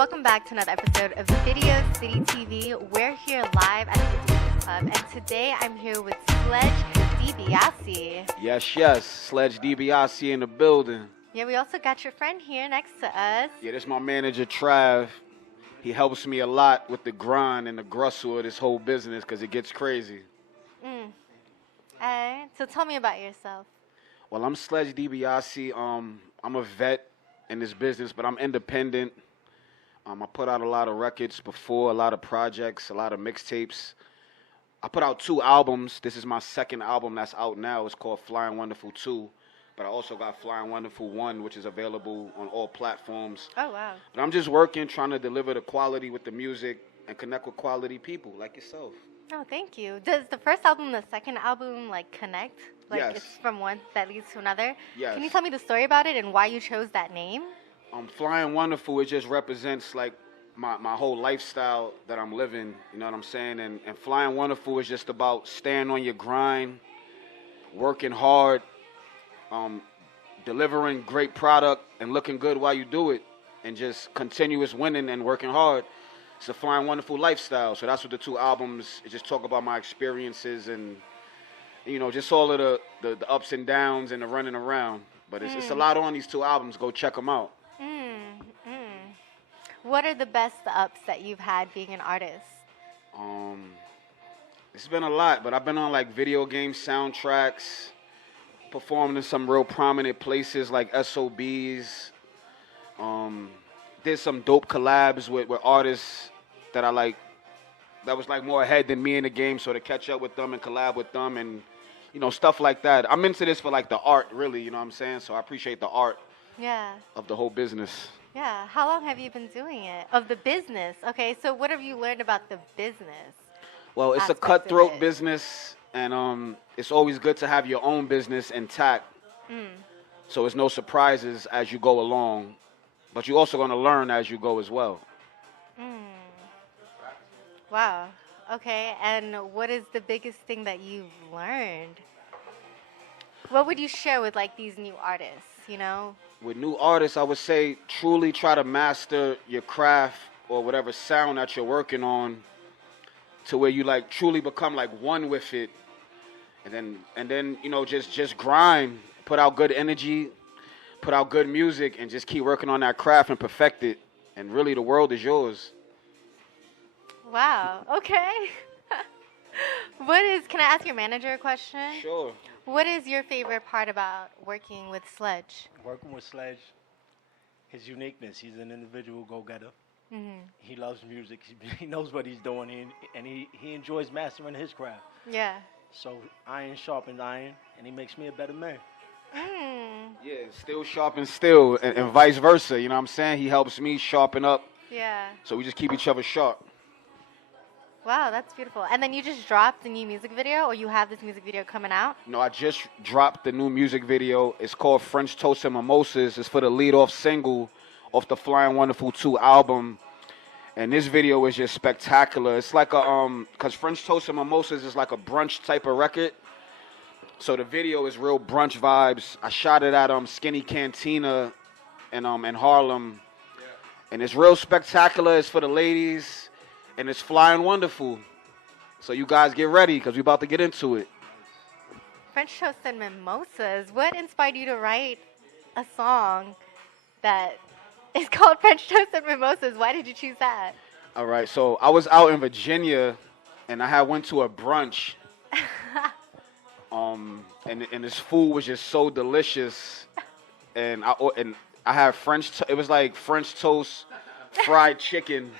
Welcome back to another episode of Video City TV. We're here live at the Dibiase Club, and today I'm here with Sledge Dibiase. Yes, Sledge Dibiase in the building. Yeah, we also got your friend here next to us. Yeah, this is my manager, Trav. He helps me a lot with the grind and the grustle of this whole business because it gets crazy. Alright, so tell me about yourself. Well, I'm Sledge Dibiase. I'm a vet in this business, but I'm independent. I put out a lot of records before, a lot of projects, a lot of mixtapes. I put out 2 albums. This is my second album that's out now. It's called Flying Wonderful 2. But I also got Flying Wonderful 1, which is available on all platforms. Oh, wow. But I'm just working, trying to deliver the quality with the music and connect with quality people like yourself. Oh, thank you. Does the first album and the second album, like, connect? Like, Yes. it's from one that leads to another? Yes. Can you tell me the story about it and why you chose that name? Flying Wonderful, it just represents, like, my whole lifestyle that I'm living, you know what I'm saying? And Flying Wonderful is just about staying on your grind, working hard, delivering great product and looking good while you do it, and just continuous winning and working hard. It's a Flying Wonderful lifestyle. So that's what the 2 albums, it just talk about my experiences and, you know, just all of the ups and downs and the running around. But it's a lot on these 2 albums. Go check them out. What are the best ups that you've had being an artist? It's been a lot, but I've been on like video game soundtracks, performed in some real prominent places like SOBs. Did some dope collabs with artists that I like, that was like more ahead than me in the game, so to catch up with them and collab with them and, you know, stuff like that. I'm into this for like the art, really, you know what I'm saying? So I appreciate the art of the whole business. Yeah. How long have you been doing it? Of the business. Okay, so what have you learned about the business? Well, it's a aspect of cutthroat it? business, and it's always good to have your own business intact. So it's no surprises as you go along, but you're also going to learn as you go as well. Wow. Okay, and what is the biggest thing that you've learned? What would you share with like these new artists, you know? With new artists, I would say truly try to master your craft or whatever sound that you're working on to where you like truly become like one with it. And then you know, just grind, put out good energy, put out good music, and just keep working on that craft and perfect it. And really the world is yours. Wow. Okay. Can I ask your manager a question? Sure. What is your favorite part about working with Sledge? Working with Sledge, his uniqueness. He's an individual go-getter. He loves music. He knows what he's doing, and he enjoys mastering his craft. Yeah. So iron sharpens iron, and he makes me a better man. Yeah, still sharpen still, and vice versa. You know what I'm saying? He helps me sharpen up. Yeah. So we just keep each other sharp. Wow, that's beautiful. And then you just dropped a new music video, or you have this music video coming out? No, I just dropped the new music video. It's called French Toast and Mimosas. It's for the lead-off single off the Flying Wonderful 2 album. And this video is just spectacular. It's like because French Toast and Mimosas is like a brunch type of record. So the video is real brunch vibes. I shot it at Skinny Cantina in Harlem. And it's real spectacular. It's for the ladies. And it's Flying Wonderful. So you guys get ready because we're about to get into it. French Toast and Mimosas. What inspired you to write a song that is called French Toast and Mimosas? Why did you choose that? All right, so I was out in Virginia, and I went to a brunch. And this food was just so delicious. And I had it was like French toast, fried chicken.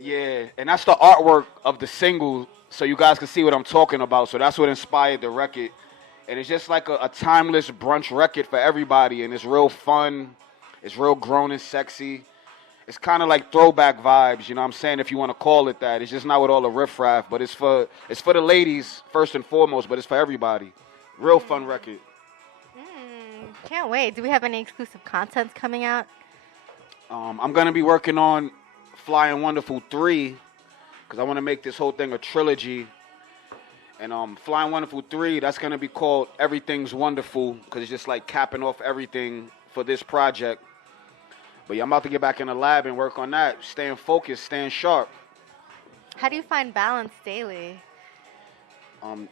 Yeah, and that's the artwork of the single, so you guys can see what I'm talking about. So that's what inspired the record. And it's just like a timeless brunch record for everybody, and it's real fun. It's real grown and sexy. It's kind of like throwback vibes, you know what I'm saying, if you want to call it that. It's just not with all the riffraff, but it's for the ladies first and foremost, but it's for everybody. Real fun record. Can't wait. Do we have any exclusive content coming out? I'm going to be working on Flying Wonderful 3, because I want to make this whole thing a trilogy. And Flying Wonderful 3, that's going to be called Everything's Wonderful, because it's just like capping off everything for this project. But yeah, I'm about to get back in the lab and work on that, staying focused, staying sharp. How do you find balance daily?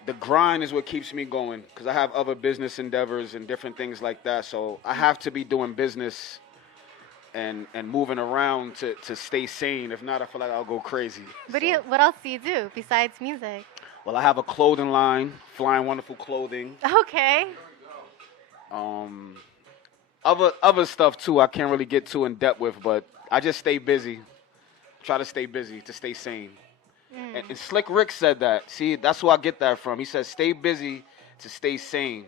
The grind is what keeps me going because I have other business endeavors and different things like that. So I have to be doing business and moving around to stay sane. If not, I feel like I'll go crazy. What else do you do besides music? Well, I have a clothing line, Flying Wonderful Clothing. Okay. Other stuff too I can't really get too in depth with, but I just stay busy. Try to stay busy to stay sane. And Slick Rick said that. See, that's where I get that from. He said, stay busy to stay sane.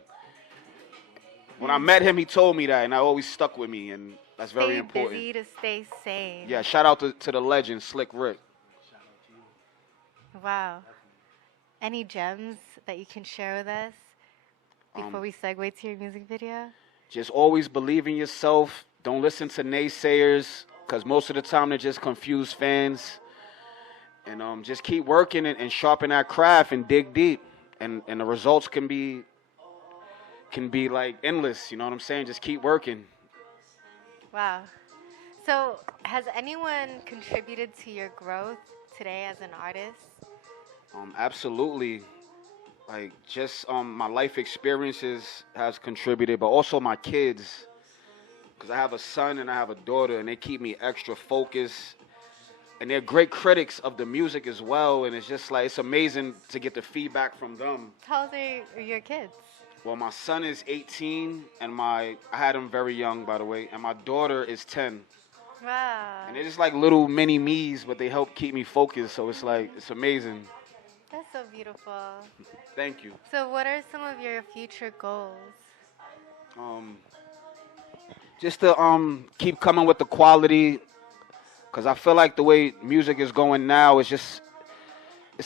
When I met him, he told me that, and I always stuck with me, and that's very important. Stay busy to stay sane. Yeah, shout out to the legend, Slick Rick. Wow. Any gems that you can share with us before we segue to your music video? Just always believe in yourself. Don't listen to naysayers, because most of the time they're just confused fans. And just keep working and sharpen that craft and dig deep. And the results can be like endless, you know what I'm saying? Just keep working. Wow. So has anyone contributed to your growth today as an artist? Absolutely. Like just my life experiences has contributed, but also my kids. Because I have a son and I have a daughter, and they keep me extra focused. And they're great critics of the music as well, and it's just like, it's amazing to get the feedback from them. How old are your kids? Well, my son is 18, and I had him very young, by the way, and my daughter is 10. Wow. And they're just like little mini me's, but they help keep me focused, so it's like, it's amazing. That's so beautiful. Thank you. So what are some of your future goals? Just to keep coming with the quality. Because I feel like the way music is going now, it's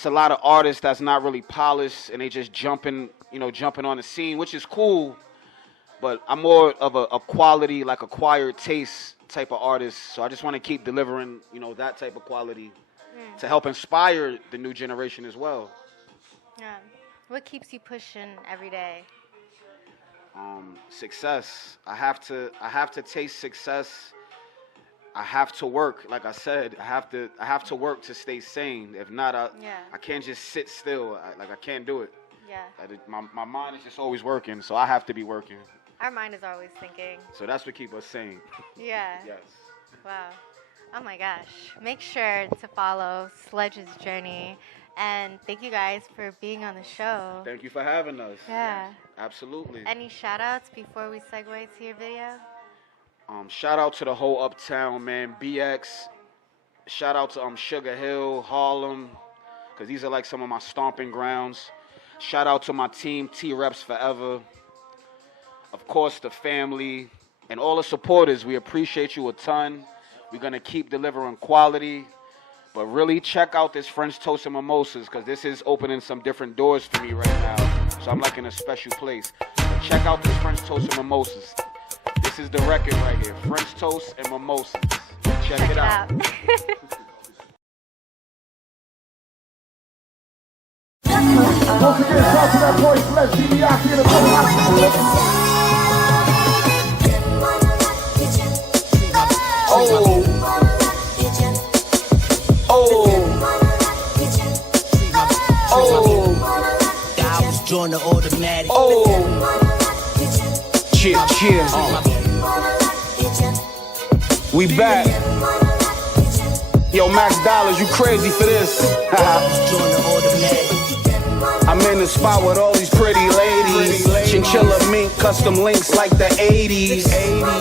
a lot of artists that's not really polished, and they just jumping on the scene, which is cool. But I'm more of a quality, like acquired taste type of artist. So I just want to keep delivering, that type of quality to help inspire the new generation as well. Yeah. What keeps you pushing every day? Success. I have to taste success. I have to work, like I said. I have to work to stay sane. If not, I can't just sit still. I can't do it. Yeah. My mind is just always working, so I have to be working. Our mind is always thinking. So that's what keeps us sane. Yeah. Yes. Wow. Oh my gosh. Make sure to follow Sledge's journey. And thank you guys for being on the show. Thank you for having us. Yeah. Absolutely. Any shout outs before we segue to your video? Shout out to the whole Uptown, man. BX. Shout out to Sugar Hill, Harlem, because these are like some of my stomping grounds. Shout out to my team, T-Reps Forever. Of course, the family and all the supporters. We appreciate you a ton. We're going to keep delivering quality. But really check out this French Toast and Mimosas, because this is opening some different doors for me right now. So I'm like in a special place. But check out this French Toast and Mimosas. This is the record right here, French Toast and Mimosas. Check it out. Once again, shout to that boy Sledge, Dibiase in the building. I was drawn to automatic. Cheer. We back. Yo, Max Dollars, you crazy for this? I'm in the spot with all these pretty ladies. Chinchilla mink, custom links like the 80s.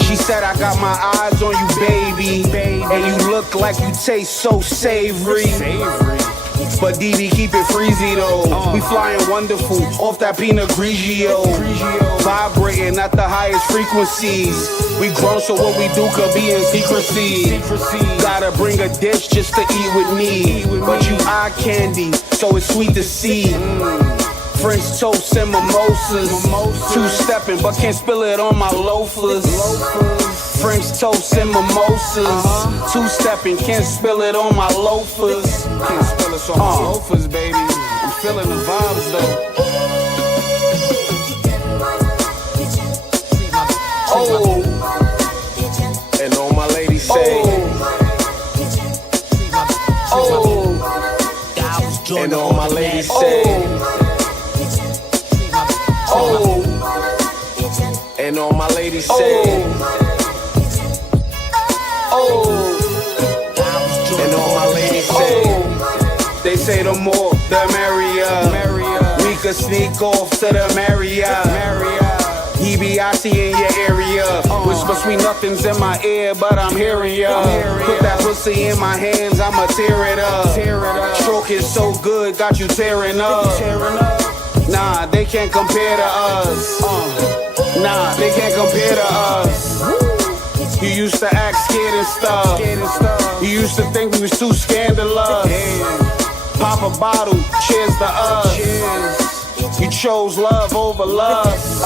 She said, I got my eyes on you, baby. And you look like you taste so savory. But DB, keep it freezy though. We flying wonderful off that Pinot Grigio. Vibrating at the highest frequencies. We grown, so what we do could be in secrecy. Gotta bring a dish just to eat with me. But you eye candy, so it's sweet to see. French toast and mimosas. Two-stepping, but can't spill it on my loafers. French toast and mimosas. Two-stepping, can't spill it on my loafers. Can't spill it on my loafers, baby. I'm feeling the vibes, though. And all my ladies join And the all my automatic. ladies say, oh. And all my ladies say, oh. And all my ladies say, they say the more, the merrier. We could sneak off to the Marriott. Dibiase in your area. Whisper sweet nothings in my ear, but I'm hearing ya. Put that pussy in my hands, I'ma tear it up. Stroke it so good, got you tearing up. Nah, they can't compare to us. Nah, they can't compare to us. You used to act scared and stuff. You used to think we was too scandalous. Pop a bottle, cheers to us. You chose love over lust.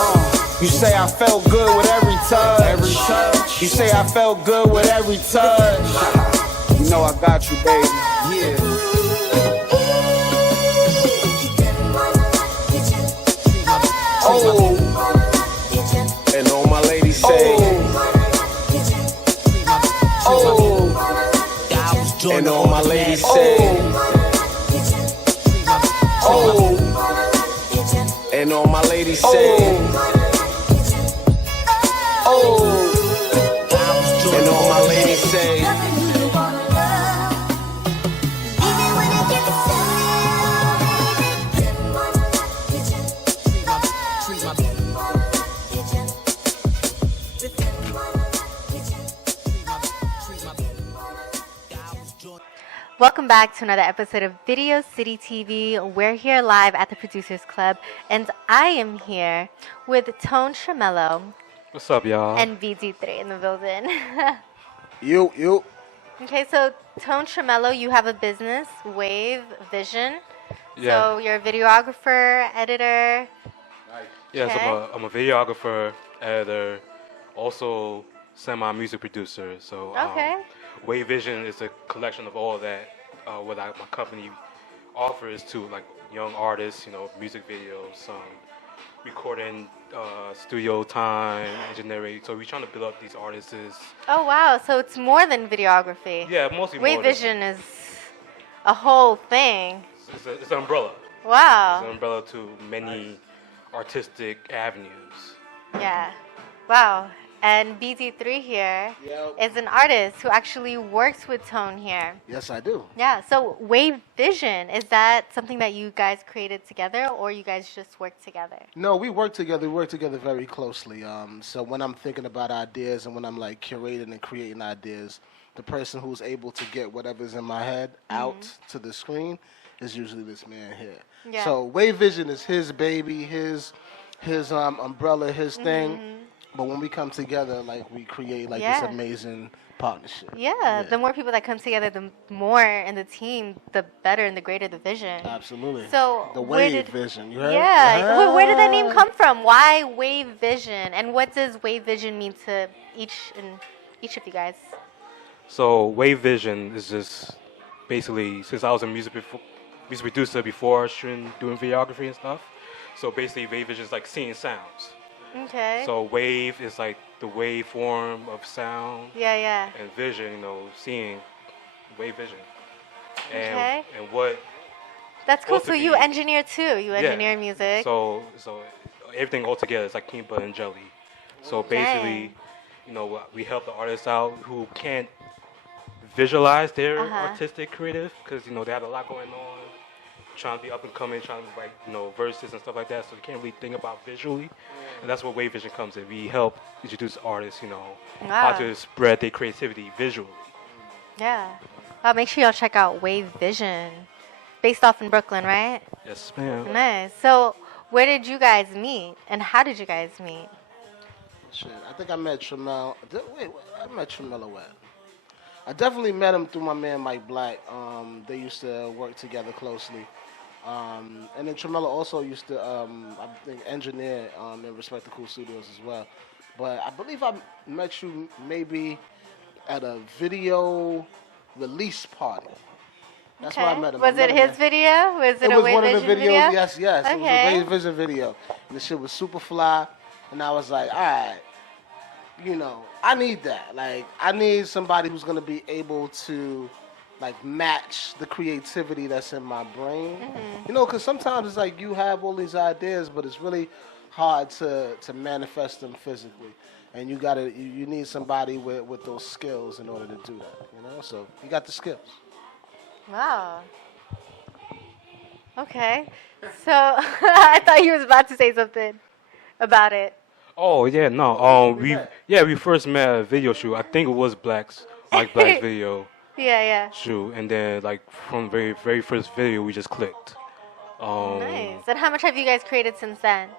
You say I felt good with every touch. You say I felt good with every touch. You know I got you, baby. Yeah. Oh. And all my ladies say, oh. And all my ladies say, oh. And all my ladies say, oh. And all my ladies say, Welcome back to another episode of Video City TV. We're here live at the Producers Club, and I am here with Tone Tremello What's up, y'all? and VD3 in the building. you. Okay, so Tone Tremello, you have a business, WavVision. Yeah. So you're a videographer, editor. Yes, okay. I'm a videographer, editor, also semi-music producer. So Okay. WavVision is a collection of all that what my company offers to like young artists, music videos, recording, studio time, engineering. So we're trying to build up these artists. Oh, wow. So it's more than videography. Yeah, mostly more. WavVision is a whole thing. It's an umbrella. Wow. It's an umbrella to many artistic avenues. Yeah. Wow. And BD3 here is an artist who actually works with Tone here. Yes, I do. Yeah. So WavVision, is that something that you guys created together, or you guys just work together? No, we work together. We work together very closely. So when I'm thinking about ideas and when I'm like curating and creating ideas, the person who's able to get whatever's in my head out to the screen is usually this man here. Yeah. So WavVision is his baby, his umbrella, his thing. But when we come together, like we create like this amazing partnership. Yeah. The more people that come together, the more in the team, the better and the greater the vision. Absolutely. So the WavVision, you heard? Yeah. Where did that name come from? Why WavVision? And what does WavVision mean to each of you guys? So WavVision is just basically, since I was a music producer before doing videography and stuff. So basically, WavVision is like seeing sounds. Okay. So wave is like the waveform of sound. Yeah. And vision, seeing WavVision. Okay. And what? That's cool. So you engineer too. You engineer music. So everything all together is like peanut butter and jelly. So basically, we help the artists out who can't visualize their artistic creative because they have a lot going on, trying to be up and coming, trying to write verses and stuff like that. So they can't really think about visually, and that's where WavVision comes in. We help introduce artists, how to spread their creativity visually. Yeah. Make sure y'all check out WavVision, based off in Brooklyn, right? Yes, ma'am. Nice. So where did you guys meet, and how did you guys meet? Shit, I think I met Tremello. Wait, I met Tremello where? I definitely met him through my man Mike Black. They used to work together closely. And then Tremello also used to, I think, engineer in Respect the Cool Studios as well. But I believe I met you maybe at a video release party. That's where I met him. Was it his video? Was it a was one of the WavVision videos. video? Yes. Okay. It was a WavVision video. And the shit was super fly. And I was like, all right, I need that. Like, I need somebody who's going to be able to like match the creativity that's in my brain. You know, because sometimes it's like you have all these ideas, but it's really hard to manifest them physically. And you need somebody with those skills in order to do that. You know, so you got the skills. Wow. Okay. So I thought you was about to say something about it. Oh yeah, no. We first met at a video shoot. I think it was Black's video Yeah. shoot, and then like from very first video we just clicked. Nice. And how much have you guys created since then?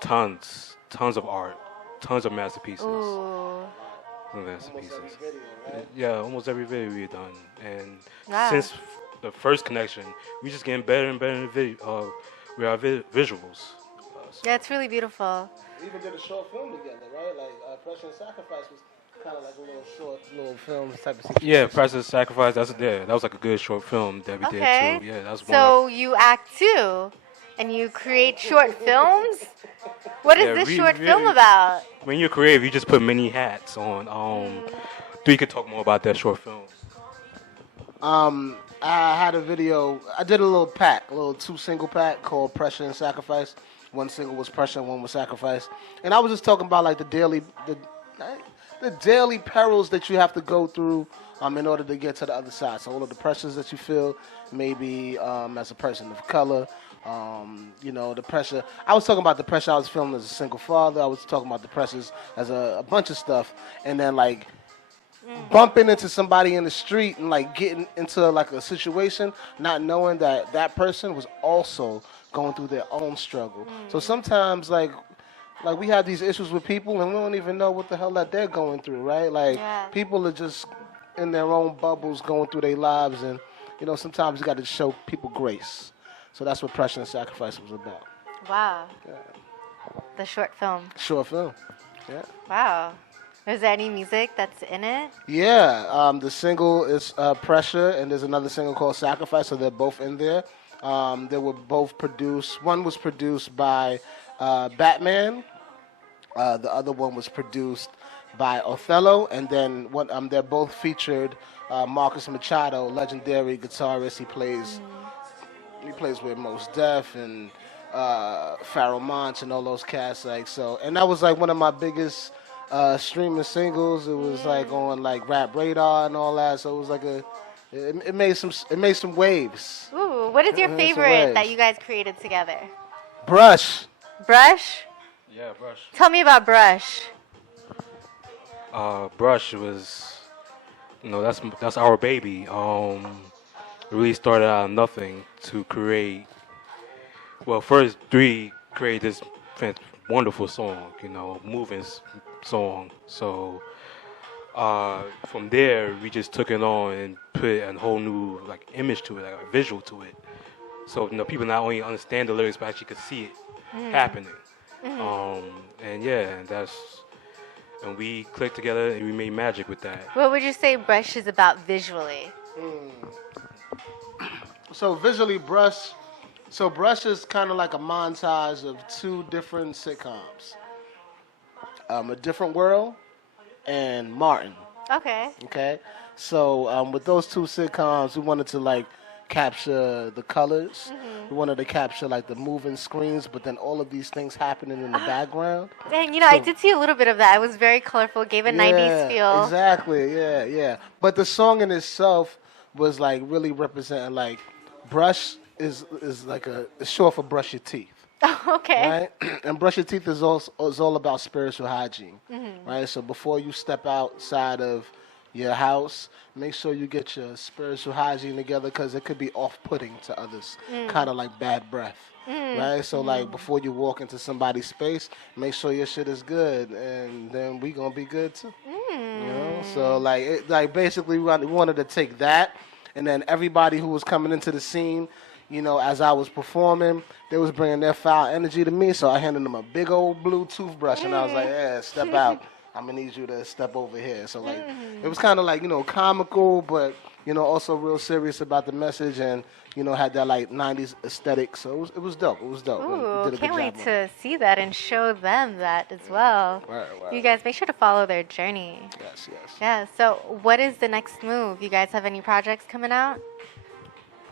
Tons of art, tons of masterpieces. Ooh. Masterpieces. Yeah, almost every video we've done, and Wow. since the first connection, we just getting better and better in video with our visuals. Yeah, it's really beautiful. We even did a short film together, right? Like Pressure and Sacrifice was kind of like a little film type of situation. Yeah, Price of Sacrifice. That was like a good short film that we Okay. did too. Yeah, that's one. So you act too, and you create short films. What is this short film about? When you're creative, you just put many hats on. You could talk more about that short film. I had a video. I did a little pack, a little 2 single pack called Pressure and Sacrifice. 1 single was Pressure and 1 was Sacrifice. And I was just talking about like the daily perils that you have to go through in order to get to the other side. So all of the pressures that you feel, maybe as a person of color, you know, the pressure. I was talking about the pressure I was feeling as a single father. I was talking about the pressures as a bunch of stuff. And then like bumping into somebody in the street and like getting into like a situation, not knowing that that person was also going through their own struggle. So sometimes like we have these issues with people and we don't even know what the hell that they're going through, right? Like people are just in their own bubbles going through their lives, and you know, sometimes you got to show people grace. So that's what Pressure and Sacrifice was about. Wow. Yeah. The short film. Short film. Yeah. Wow. Is there any music that's in it? Yeah. The single is Pressure, and there's another single called Sacrifice, so they're both in there. They were both produced. One was produced by Batman. The other one was produced by Othello, and then they're both featured Marcus Machado, legendary guitarist. He plays with Mos Def and Pharoah Monch and all those cats. Like so, and that was like one of my biggest streaming singles. It was like on like Rap Radar and all that. So it was like it made some waves. Ooh, what is your favorite that you guys created together? Brush. Brush? Yeah, Brush. Tell me about Brush. Brush was, you know, that's our baby. It really started out of nothing to create. Well, first Three created this wonderful song, you know, moving song. So from there, we just took it on and put a whole new like image to it, like a visual to it. So you know, people not only understand the lyrics, but actually could see it happening. And we clicked together and we made magic with that. What would you say Brush is about visually? So visually, Brush is kind of like a montage of 2 different sitcoms. A Different World and Martin. Okay. So with those 2 sitcoms, we wanted to like capture the colors. We wanted to capture like the moving screens, but then all of these things happening in the background. And you know, I did see a little bit of that. It was very colorful, gave a 90s feel. Exactly. Yeah. But the song in itself was like really representing like Brush is like it's short for brush your teeth. Okay. Right? And brush your teeth is all about spiritual hygiene. Right? So before you step outside of your house, make sure you get your spiritual hygiene together, because it could be off-putting to others, kind of like bad breath. Right? So like before you walk into somebody's space, make sure your shit is good, and then we gonna be good too. You know? So like basically we wanted to take that, and then everybody who was coming into the scene, you know, as I was performing, they was bringing their foul energy to me, so I handed them a big old blue toothbrush, and I was like, yeah, step out. I'm gonna need you to step over here. So like, it was kind of like, comical, but also real serious about the message, and had that like '90s aesthetic. So it was dope. It was dope. Ooh, Did a good can't wait job on to see that and show them that as well. Right. You guys make sure to follow their journey. Yes. Yeah, so what is the next move? You guys have any projects coming out?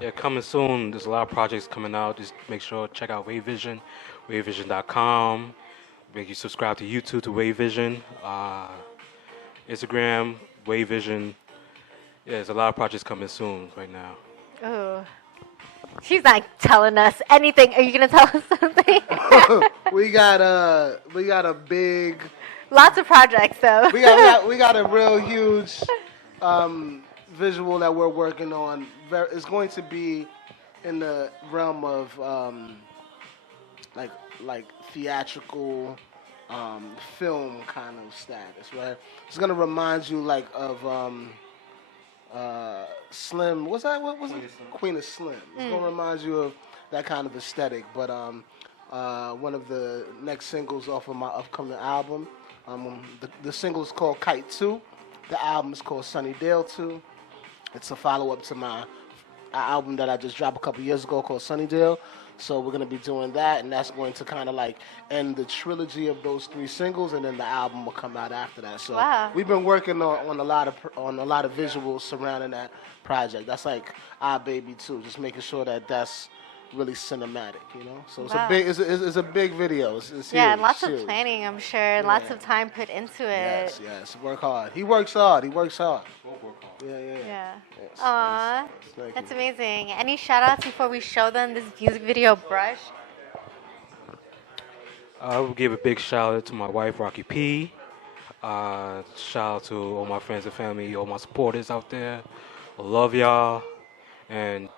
Yeah, coming soon. There's a lot of projects coming out. Just make sure to check out WavVision, WavVision.com. Make you subscribe to YouTube to WavVision, Instagram, WavVision. Yeah, there's a lot of projects coming soon right now. Ooh. She's not telling us anything. Are you gonna tell us something? we got a big. Lots of projects though. we got a real huge visual that we're working on. It's going to be in the realm of like theatrical film kind of status, right? It's gonna remind you like of Slim. What's that? What was it? Queen of Slim. It's gonna remind you of that kind of aesthetic. But one of the next singles off of my upcoming album, the single is called Kite 2. The album is called Sunnydale 2. It's a follow-up to my album that I just dropped a couple years ago called Sunnydale. So we're gonna be doing that, and that's going to kind of like end the trilogy of those 3 singles, and then the album will come out after that. So we've been working on a lot of visuals surrounding that project. That's like our baby too, just making sure that that's really cinematic, So it's a big video. It's huge, and lots of planning, I'm sure, and lots of time put into it. Yes. Work hard. He works hard. We'll work hard. Yeah. Yes, Aww, Thank that's you. amazing. Any shout outs before we show them this music video, Brush? I will give a big shout out to my wife, Rocky P. Shout out to all my friends and family, all my supporters out there. I love y'all, and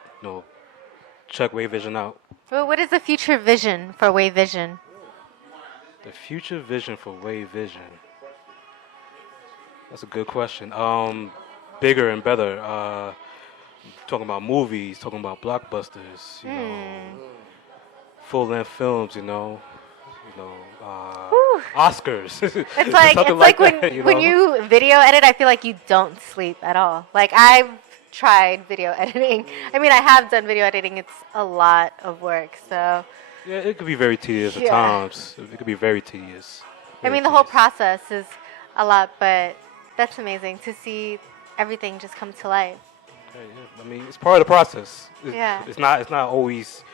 check WavVision out. Well, what is the future vision for WavVision? The future vision for WavVision. That's a good question. Bigger and better. Talking about movies, talking about blockbusters, full-length films, Oscars. It's like when you video edit, I feel like you don't sleep at all. Like I've tried video editing. I mean, I have done video editing. It's a lot of work. So yeah, it could be very tedious at times. It could be very tedious. I mean, the whole process is a lot, but that's amazing to see everything just come to life. I mean, it's part of the process. It's not always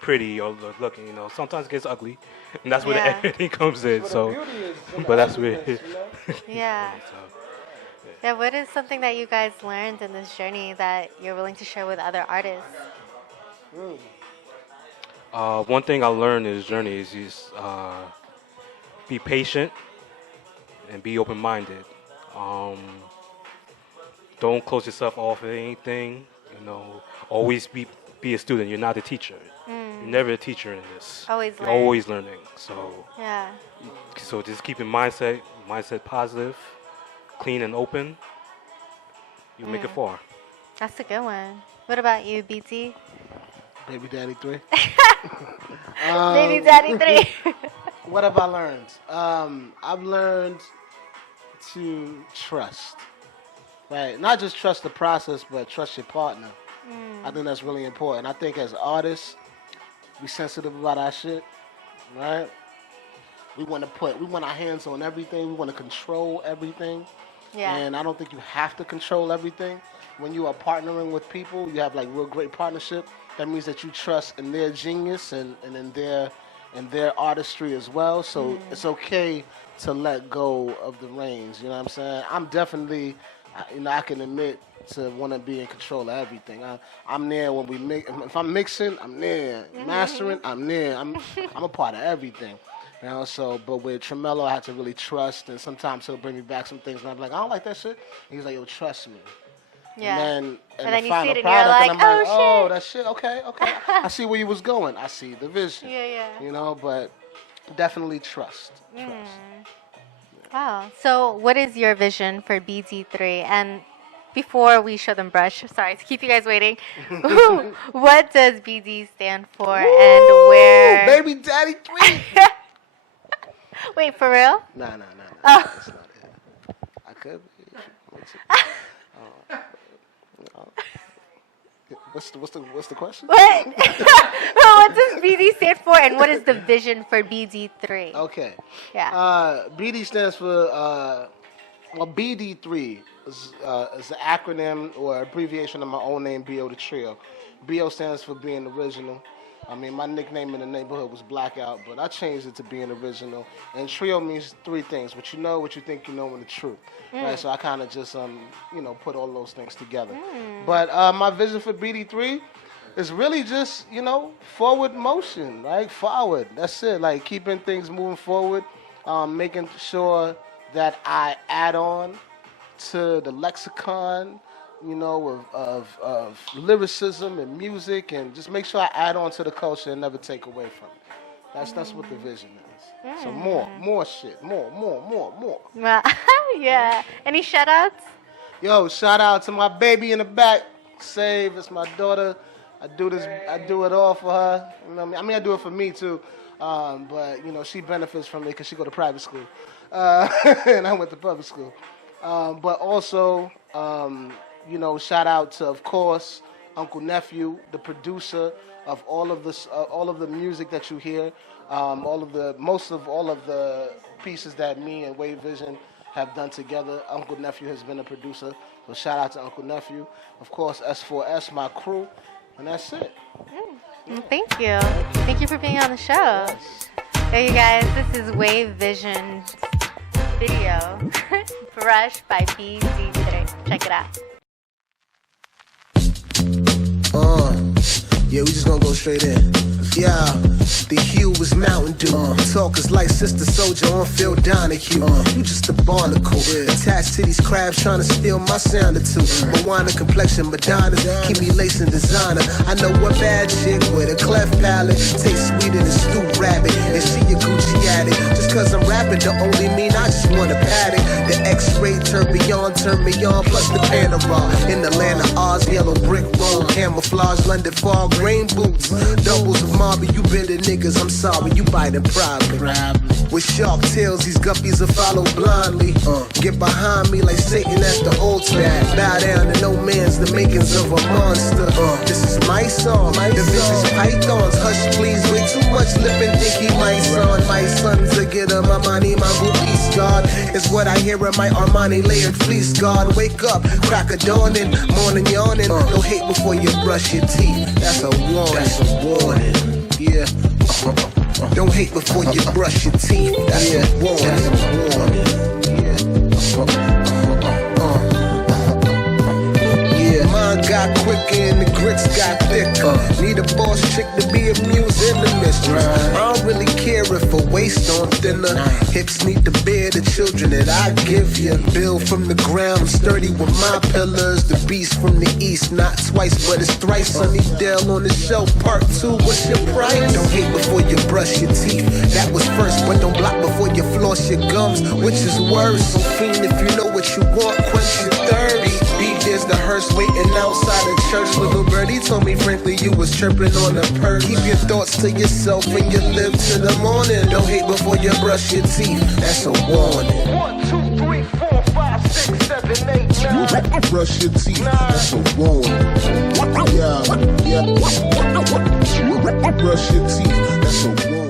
pretty or looking. Sometimes it gets ugly, and that's where the editing comes in. But that's where it is. Yeah. Yeah, what is something that you guys learned in this journey that you're willing to share with other artists? One thing I learned in this journey is just be patient and be open-minded. Don't close yourself off of anything. Always be a student. You're not a teacher. You're never a teacher in this. You're always learning. So just keep your mindset positive, clean and open. You'll make it far. That's a good one. What about you, BT? Baby Daddy 3. Baby Daddy 3. What have I learned? I've learned to trust. Right? Not just trust the process, but trust your partner. I think that's really important. I think as artists, be sensitive about our shit, right? We want our hands on everything. We want to control everything. Yeah. And I don't think you have to control everything. When you are partnering with people, you have like real great partnership. That means that you trust in their genius and in their artistry as well. So it's okay to let go of the reins. You know what I'm saying? I'm definitely, I can admit to want to be in control of everything. I'm there when we mix. If I'm mixing, I'm there. Mastering, I'm there. I'm a part of everything. So, but with Tremello, I had to really trust, and sometimes he'll bring me back some things, and I'm like, I don't like that shit. And he's like, yo, trust me. Yeah. And then you see it, and you're product, like, and I'm like, oh, shit. That shit, okay. I see where you was going. I see the vision. Yeah. But definitely trust. Wow. So, what is your vision for BT3? And before we show them Brush, sorry to keep you guys waiting, what does BD stand for, and where? Baby Daddy 3. Wait, for real? Nah. Oh. That's not it. I could be. What's the question? What? Well, what does BD stand for, and what is the vision for BD3? Okay. Yeah. BD stands for BD3 is an acronym or abbreviation of my own name, B.O. the Trio. B.O. stands for being original. I mean, my nickname in the neighborhood was Blackout, but I changed it to being original. And trio means three things: what you know, what you think you know, and the truth. Right? So I kind of just, put all those things together. But my vision for BD3 is really just, forward motion, right? Forward. That's it. Like keeping things moving forward, making sure that I add on to the lexicon, of lyricism and music, and just make sure I add on to the culture and never take away from it. That's what the vision is. So more shit, more. Well, yeah. Any shout outs? Yo, shout out to my baby in the back. Save, it's my daughter. I do it all for her. You know what I mean? I do it for me too. But she benefits from it because she go to private school. And I went to public school. But also, shout out to, of course, Uncle Nephew, the producer of all of the music that you hear, most of all of the pieces that me and WavVision have done together. Uncle Nephew has been a producer, so shout out to Uncle Nephew. Of course, S4S, my crew, and that's it. Thank you. Thank you for being on the show. Hey, you guys, this is WavVision's video, Brush by BD3. Check it out. Yeah, we just gonna go straight in. Yeah, the hue was Mountain Dew. Talk is like Sister Soldier on Phil Donahue. You just a barnacle. Attached to these crabs trying to steal my sound or two. Moana complexion, Madonna's keep me lacing designer. I know a bad chick with a cleft palate tastes sweeter than stewed rabbit. And she a Gucci addict. Just cause I'm rapping don't only mean I just want a paddock. The X-ray turn me on, plus the Panorama. In the land of Oz, yellow brick road, camouflage, London fog, rain boots, doubles of Marby, you bitter niggas, I'm sorry, you biting probably. With sharp tails, these guppies will follow blindly. Get behind me like Satan at the altar. Bow down to no man's the makings of a monster. This is my song, the vicious pythons. Hush please, way too much lip and think he my son. My sons are get my money, my booties God. Is what I hear in my Armani layered fleece God. Wake up, crack a dawning, morning yawning. Don't hate before you brush your teeth. That's a warning. Yeah. Don't hate before you brush your teeth. That's a warning. Mine got quicker and the grits got thicker. Need a boss chick to be amused in the mistress. I don't really care if a waist on thinner. Hips need to bear the children that I give you. Build from the ground, sturdy with my pillars. The beast from the east, not twice but it's thrice. Sunnydale on the shelf, part 2, what's your price? Don't hate before you brush your teeth, that was first. But don't block before you floss your gums, which is worse. So fiend if you know what you want, quench your thirst. There's the hearse waiting outside the church. Little birdie told me frankly you was chirping on the perch. Keep your thoughts to yourself and you live to the morning. Don't hate before you brush your teeth, that's a warning. 1, 2, 3, 4, 5, 6, 7, 8, 9. Brush your teeth, that's a warning. Yeah. Brush your teeth, that's a warning.